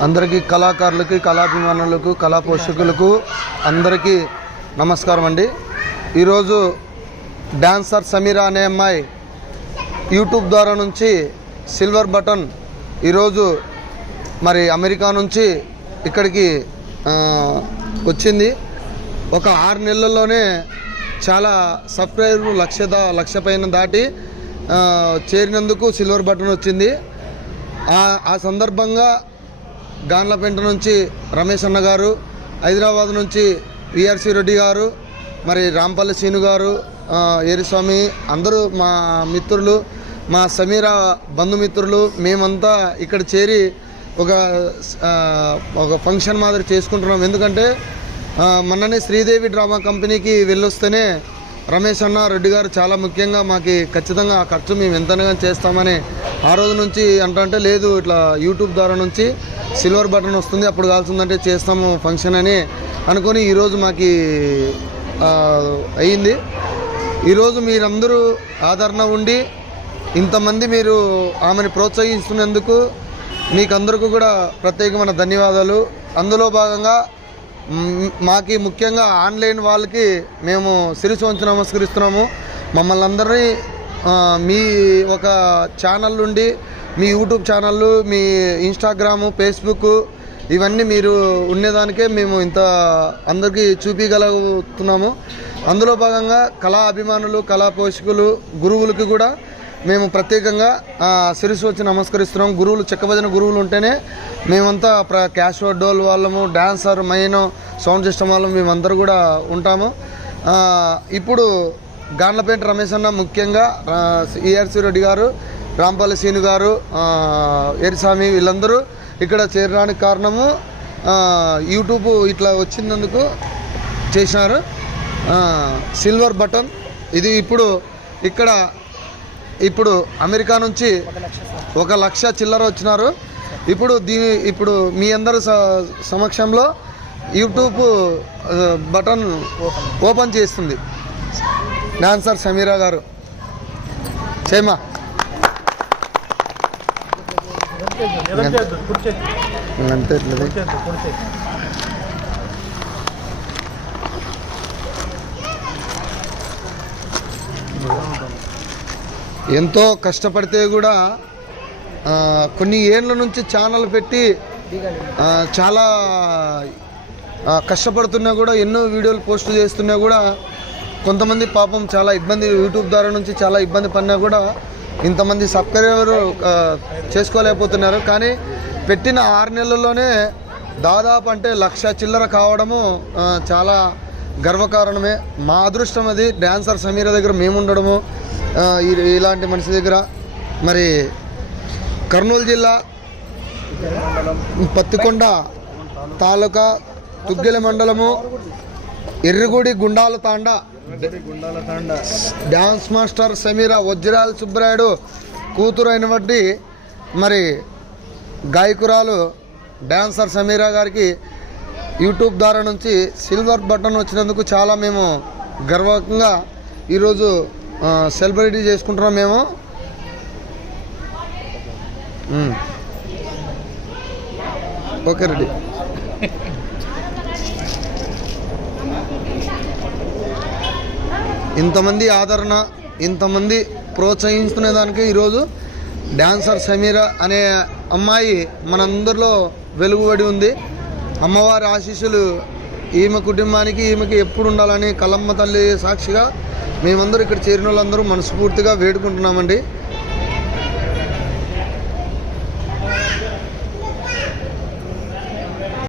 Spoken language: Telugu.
అందరికీ కళాకారులకి కళాభిమానులకు కళా పోషకులకు అందరికీ నమస్కారం అండి. ఈరోజు డాన్సర్ సమీరా అనే అమ్మాయి యూట్యూబ్ ద్వారా నుంచి సిల్వర్ బటన్ ఈరోజు మరి అమెరికా నుంచి ఇక్కడికి వచ్చింది. ఒక ఆరు నెలల్లోనే చాలా సబ్స్క్రైబర్లు లక్ష లక్ష పైన దాటి చేరినందుకు సిల్వర్ బటన్ వచ్చింది. ఆ సందర్భంగా గాన్లపేంట నుంచి రమేష్ అన్న గారు హైదరాబాద్ నుంచి విఆర్సి రెడ్డి గారు మరి రాంపల్లి శ్రీను గారు ఏరిస్వామి అందరూ మా మిత్రులు మా సమీర బంధుమిత్రులు మేమంతా ఇక్కడ చేరి ఒక ఒక ఫంక్షన్ మాదిరి చేసుకుంటున్నాం. ఎందుకంటే మొన్ననే శ్రీదేవి డ్రామా కంపెనీకి వెళ్ళొస్తేనే రమేష్ అన్న రెడ్డి గారు చాలా ముఖ్యంగా మాకు ఖచ్చితంగా ఆ ఖర్చు మేము ఎంతనగా చేస్తామని ఆ రోజు నుంచి అంటే లేదు ఇట్లా యూట్యూబ్ ద్వారా నుంచి సిల్వర్ బటన్ వస్తుంది అప్పుడు కావాల్సిందంటే చేస్తాము ఫంక్షన్ అని అనుకొని ఈరోజు మాకు అయ్యింది. ఈరోజు మీరందరూ ఆదరణ ఉండి ఇంతమంది మీరు ఆమెను ప్రోత్సహిస్తున్నందుకు మీకు అందరికీ కూడా ప్రత్యేకమైన ధన్యవాదాలు. అందులో భాగంగా మాకి ముఖ్యంగా ఆన్లైన్ వాళ్ళకి మేము సిరిసి వంచి నమస్కరిస్తున్నాము. మమ్మల్ని అందరినీ మీ ఒక ఛానల్ నుండి మీ యూట్యూబ్ ఛానళ్ళు మీ ఇన్స్టాగ్రాము ఫేస్బుక్ ఇవన్నీ మీరు ఉండేదానికే మేము ఇంత అందరికీ చూపించగలుగుతున్నాము అందులో భాగంగా కళా అభిమానులు కళా పోషకులు గురువులకి కూడా మేము ప్రత్యేకంగా సిరిసి వచ్చి నమస్కరిస్తున్నాం. గురువులు చెక్కభజన గురువులు ఉంటేనే మేమంతా ప్ర క్యాష్ డోల్ వాళ్ళము డాన్సర్ మైన్ సౌండ్ సిస్టమ్ వాళ్ళము మేమందరూ కూడా ఉంటాము. ఇప్పుడు గాన్లపేట రమేష్ అన్న ముఖ్యంగా ఈఆర్సి రెడ్డి గారు రాంపల్లి సీను గారు ఎరిస్వామి వీళ్ళందరూ ఇక్కడ చేరడానికి కారణము యూట్యూబ్ ఇట్లా వచ్చినందుకు చేసినారు. సిల్వర్ బటన్ ఇది ఇప్పుడు ఇక్కడ ఇప్పుడు అమెరికా నుంచి ఒక లక్ష చిల్లర వచ్చినారు. ఇప్పుడు దీని ఇప్పుడు మీ అందరి స- సమక్షంలో యూట్యూబ్ బటన్ ఓపెన్ చేస్తుంది. డాన్సర్ సమీరా గారు చేయమా అంతే ఇట్లది. ఎంతో కష్టపడితే కూడా కొన్ని ఏళ్ళ నుంచి ఛానల్ పెట్టి చాలా కష్టపడుతున్నా కూడా ఎన్నో వీడియోలు పోస్ట్ చేస్తున్నా కూడా కొంతమంది పాపం చాలా ఇబ్బంది యూట్యూబ్ ద్వారా నుంచి చాలా ఇబ్బంది పడినా కూడా ఇంతమంది సబ్స్క్రైబర్ చేసుకోలేకపోతున్నారు. కానీ పెట్టిన ఆరు నెలల్లోనే దాదాపు అంటే లక్ష చిల్లర కావడము చాలా గర్వకారణమే. మా అదృష్టం అది. డ్యాన్సర్ సమీర దగ్గర మేము ఉండడము ఇలాంటి మనిషి దగ్గర. మరి కర్నూలు జిల్లా పత్తికొండ తాలూకా తుగ్గెల మండలము ఎర్రిగూడి గుండాల తాండ డ్యాన్స్ మాస్టర్ సమీర వజ్రాల సుబ్బరాయుడు కూతురు అయినటువంటి మరి గాయకురాలు డాన్సర్ సమీరా గారికి యూట్యూబ్ ద్వారా నుంచి సిల్వర్ బటన్ వచ్చినందుకు చాలా మేము గర్వంగా ఈరోజు సెలబ్రిటీ చేసుకుంటున్నాం మేము. ఓకే రెడ్డి ఇంతమంది ఆదరణ ఇంతమంది ప్రోత్సహించుకునే దానికి ఈరోజు డాన్సర్ సమీర అనే అమ్మాయి మనందరిలో వెలుగుబడి ఉంది. అమ్మవారి ఆశీస్సులు ఈమె కుటుంబానికి ఈమెకి ఎప్పుడు ఉండాలని కలమ్మ తల్లి సాక్షిగా మేమందరూ ఇక్కడ చేరిన వాళ్ళందరూ మనస్ఫూర్తిగా వేడుకుంటున్నామండి.